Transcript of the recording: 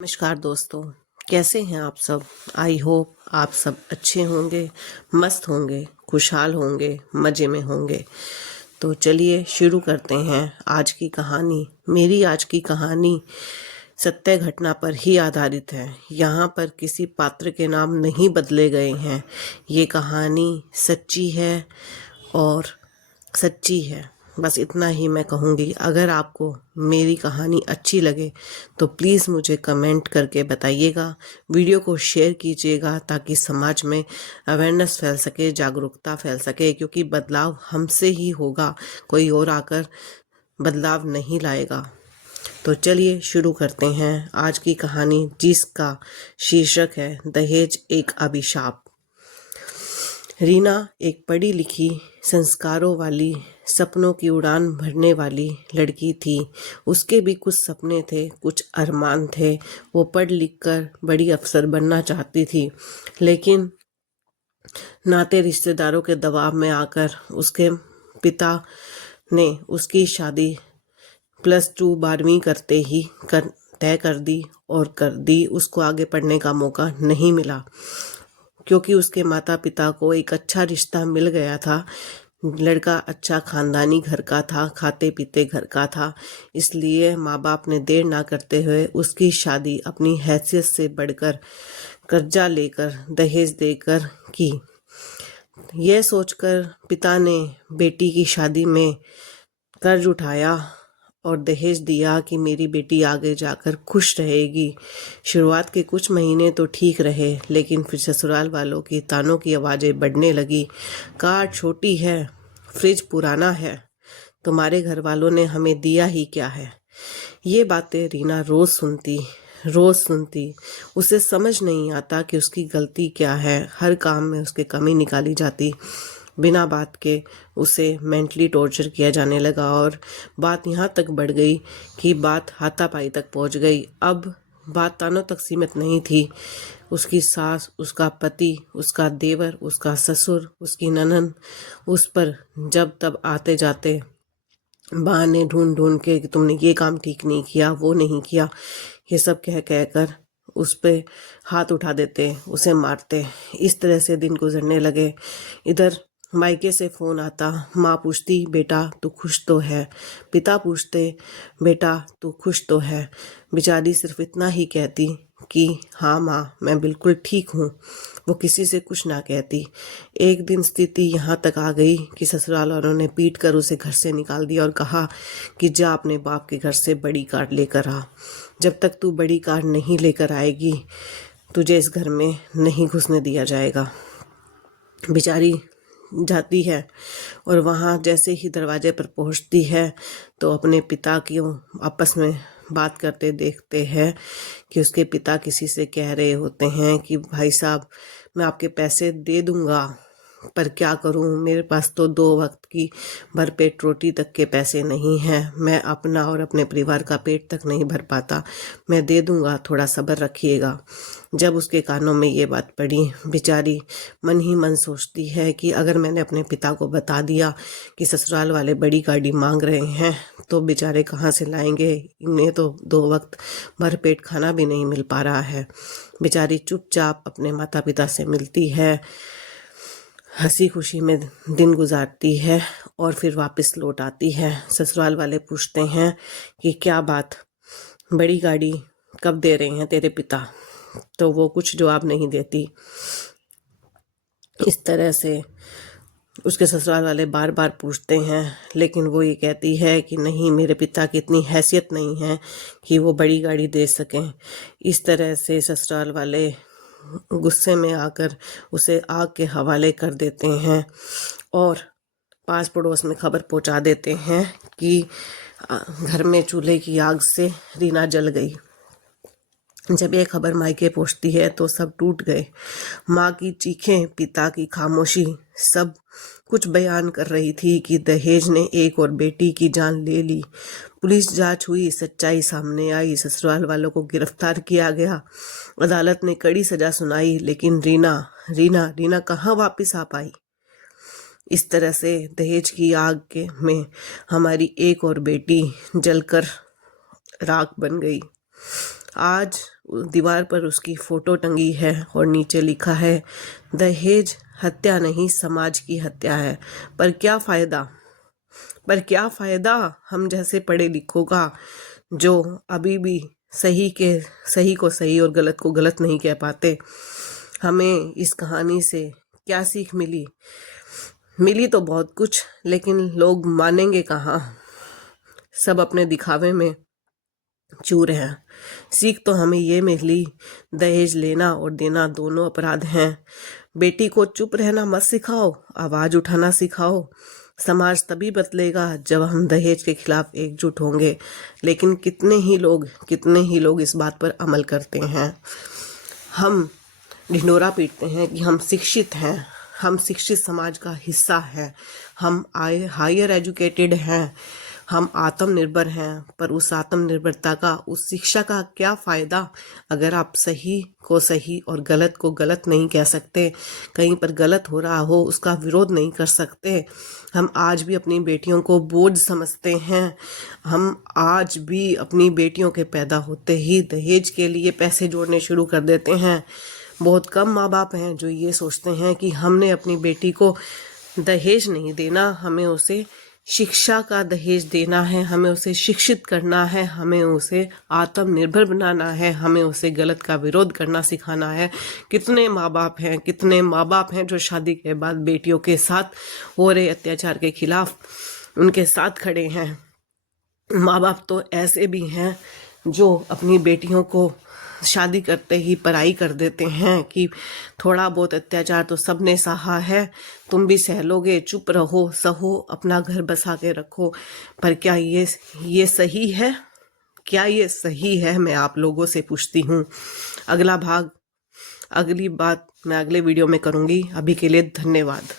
नमस्कार दोस्तों, कैसे हैं आप सब। आई होप आप सब अच्छे होंगे, मस्त होंगे, खुशहाल होंगे, मज़े में होंगे। तो चलिए शुरू करते हैं आज की कहानी। मेरी आज की कहानी सत्य घटना पर ही आधारित है। यहाँ पर किसी पात्र के नाम नहीं बदले गए हैं। ये कहानी सच्ची है और सच्ची है। बस इतना ही मैं कहूँगी। अगर आपको मेरी कहानी अच्छी लगे तो प्लीज़ मुझे कमेंट करके बताइएगा, वीडियो को शेयर कीजिएगा ताकि समाज में अवेयरनेस फैल सके, जागरूकता फैल सके, क्योंकि बदलाव हमसे ही होगा, कोई और आकर बदलाव नहीं लाएगा। तो चलिए शुरू करते हैं आज की कहानी, जिसका शीर्षक है दहेज एक अभिशाप। रीना एक पढ़ी लिखी, संस्कारों वाली, सपनों की उड़ान भरने वाली लड़की थी। उसके भी कुछ सपने थे, कुछ अरमान थे। वो पढ़ लिख कर बड़ी अफसर बनना चाहती थी, लेकिन नाते रिश्तेदारों के दबाव में आकर उसके पिता ने उसकी शादी +2 12वीं करते ही तय कर दी और कर दी। उसको आगे पढ़ने का मौका नहीं मिला, क्योंकि उसके माता पिता को एक अच्छा रिश्ता मिल गया था। लड़का अच्छा खानदानी घर का था, खाते पीते घर का था। इसलिए माँ बाप ने देर ना करते हुए उसकी शादी अपनी हैसियत से बढ़कर कर्जा लेकर दहेज देकर की। यह सोचकर पिता ने बेटी की शादी में कर्ज उठाया और दहेज दिया कि मेरी बेटी आगे जाकर खुश रहेगी। शुरुआत के कुछ महीने तो ठीक रहे, लेकिन फिर ससुराल वालों की तानों की आवाज़ें बढ़ने लगी। कार छोटी है, फ्रिज पुराना है, तुम्हारे घर वालों ने हमें दिया ही क्या है। ये बातें रीना रोज़ सुनती। उसे समझ नहीं आता कि उसकी गलती क्या है। हर काम में उसकी कमी निकाली जाती। बिना बात के उसे मेंटली टॉर्चर किया जाने लगा और बात यहाँ तक बढ़ गई कि बात हाथापाई तक पहुँच गई। अब बात तानों तक सीमित नहीं थी। उसकी सास, उसका पति, उसका देवर, उसका ससुर, उसकी ननद उस पर जब तब आते जाते बहाने ढूंढ ढूंढ के कि तुमने ये काम ठीक नहीं किया, वो नहीं किया, ये सब कह कह कर उस पे हाथ उठा देते, उसे मारते। इस तरह से दिन गुजरने लगे। इधर मायके से फ़ोन आता, माँ पूछती बेटा तू खुश तो है, पिता पूछते बेटा तू खुश तो है। बेचारी सिर्फ इतना ही कहती कि हाँ माँ मैं बिल्कुल ठीक हूँ। वो किसी से कुछ ना कहती। एक दिन स्थिति यहाँ तक आ गई कि ससुराल वालों ने पीट कर उसे घर से निकाल दिया और कहा कि जा अपने बाप के घर से बड़ी कार लेकर आ। जब तक तू बड़ी कार नहीं लेकर आएगी तुझे इस घर में नहीं घुसने दिया जाएगा। बेचारी जाती है और वहाँ जैसे ही दरवाजे पर पहुँचती है तो अपने पिता की आपस में बात करते देखते हैं कि उसके पिता किसी से कह रहे होते हैं कि भाई साहब मैं आपके पैसे दे दूंगा, पर क्या करूं, मेरे पास तो 2 वक्त की भरपेट रोटी तक के पैसे नहीं हैं। मैं अपना और अपने परिवार का पेट तक नहीं भर पाता। मैं दे दूंगा, थोड़ा सब्र रखिएगा। जब उसके कानों में ये बात पड़ी, बेचारी मन ही मन सोचती है कि अगर मैंने अपने पिता को बता दिया कि ससुराल वाले बड़ी गाड़ी मांग रहे हैं तो बेचारे कहाँ से लाएंगे। इन्हें तो 2 वक्त भरपेट खाना भी नहीं मिल पा रहा है। बेचारी चुपचाप अपने माता पिता से मिलती है, हंसी खुशी में दिन गुजारती है और फिर वापस लौट आती है। ससुराल वाले पूछते हैं कि क्या बात, बड़ी गाड़ी कब दे रहे हैं तेरे पिता, तो वो कुछ जवाब नहीं देती। इस तरह से उसके ससुराल वाले बार बार पूछते हैं, लेकिन वो ये कहती है कि नहीं, मेरे पिता की इतनी हैसियत नहीं है कि वो बड़ी गाड़ी दे सकें। इस तरह से ससुराल वाले गुस्से में आकर उसे आग के हवाले कर देते हैं और पास पड़ोस में खबर पहुंचा देते हैं कि घर में चूल्हे की आग से रीना जल गई। जब यह खबर मायके पहुंचती है तो सब टूट गए। माँ की चीखें, पिता की खामोशी, सब कुछ बयान कर रही थी कि दहेज ने एक और बेटी की जान ले ली। पुलिस जांच हुई, सच्चाई सामने आई, ससुराल वालों को गिरफ्तार किया गया, अदालत ने कड़ी सजा सुनाई, लेकिन रीना रीना रीना कहाँ वापस आ पाई। इस तरह से दहेज की आग के में हमारी एक और बेटी जलकर राख बन गई। आज दीवार पर उसकी फोटो टंगी है और नीचे लिखा है, दहेज हत्या नहीं समाज की हत्या है। पर क्या फ़ायदा हम जैसे पढ़े लिखों का, जो अभी भी सही को सही और गलत को गलत नहीं कह पाते। हमें इस कहानी से क्या सीख मिली तो बहुत कुछ, लेकिन लोग मानेंगे कहाँ। सब अपने दिखावे में चूर हैं। सीख तो हमें ये मिली, दहेज लेना और देना दोनों अपराध हैं। बेटी को चुप रहना मत सिखाओ, आवाज़ उठाना सिखाओ। समाज तभी बदलेगा जब हम दहेज के खिलाफ एकजुट होंगे। लेकिन कितने ही लोग इस बात पर अमल करते हैं। हम ढिंढोरा पीटते हैं कि हम शिक्षित हैं, हम शिक्षित समाज का हिस्सा हैं, हम हायर एजुकेटेड हैं, हम आत्मनिर्भर हैं। पर उस आत्मनिर्भरता का, उस शिक्षा का क्या फ़ायदा अगर आप सही को सही और गलत को गलत नहीं कह सकते, कहीं पर गलत हो रहा हो उसका विरोध नहीं कर सकते। हम आज भी अपनी बेटियों को बोझ समझते हैं। हम आज भी अपनी बेटियों के पैदा होते ही दहेज के लिए पैसे जोड़ने शुरू कर देते हैं। बहुत कम माँ बाप हैं जो ये सोचते हैं कि हमने अपनी बेटी को दहेज नहीं देना, हमें उसे शिक्षा का दहेज देना है, हमें उसे शिक्षित करना है, हमें उसे आत्मनिर्भर बनाना है, हमें उसे गलत का विरोध करना सिखाना है। कितने माँ बाप हैं जो शादी के बाद बेटियों के साथ हो रहे अत्याचार के खिलाफ उनके साथ खड़े हैं। माँ बाप तो ऐसे भी हैं जो अपनी बेटियों को शादी करते ही पराई कर देते हैं कि थोड़ा बहुत अत्याचार तो सबने सहा है, तुम भी सह लोगे, चुप रहो, सहो, अपना घर बसा के रखो। पर क्या ये सही है? क्या ये सही है? मैं आप लोगों से पूछती हूँ। अगली बात मैं अगले वीडियो में करूँगी। अभी के लिए धन्यवाद।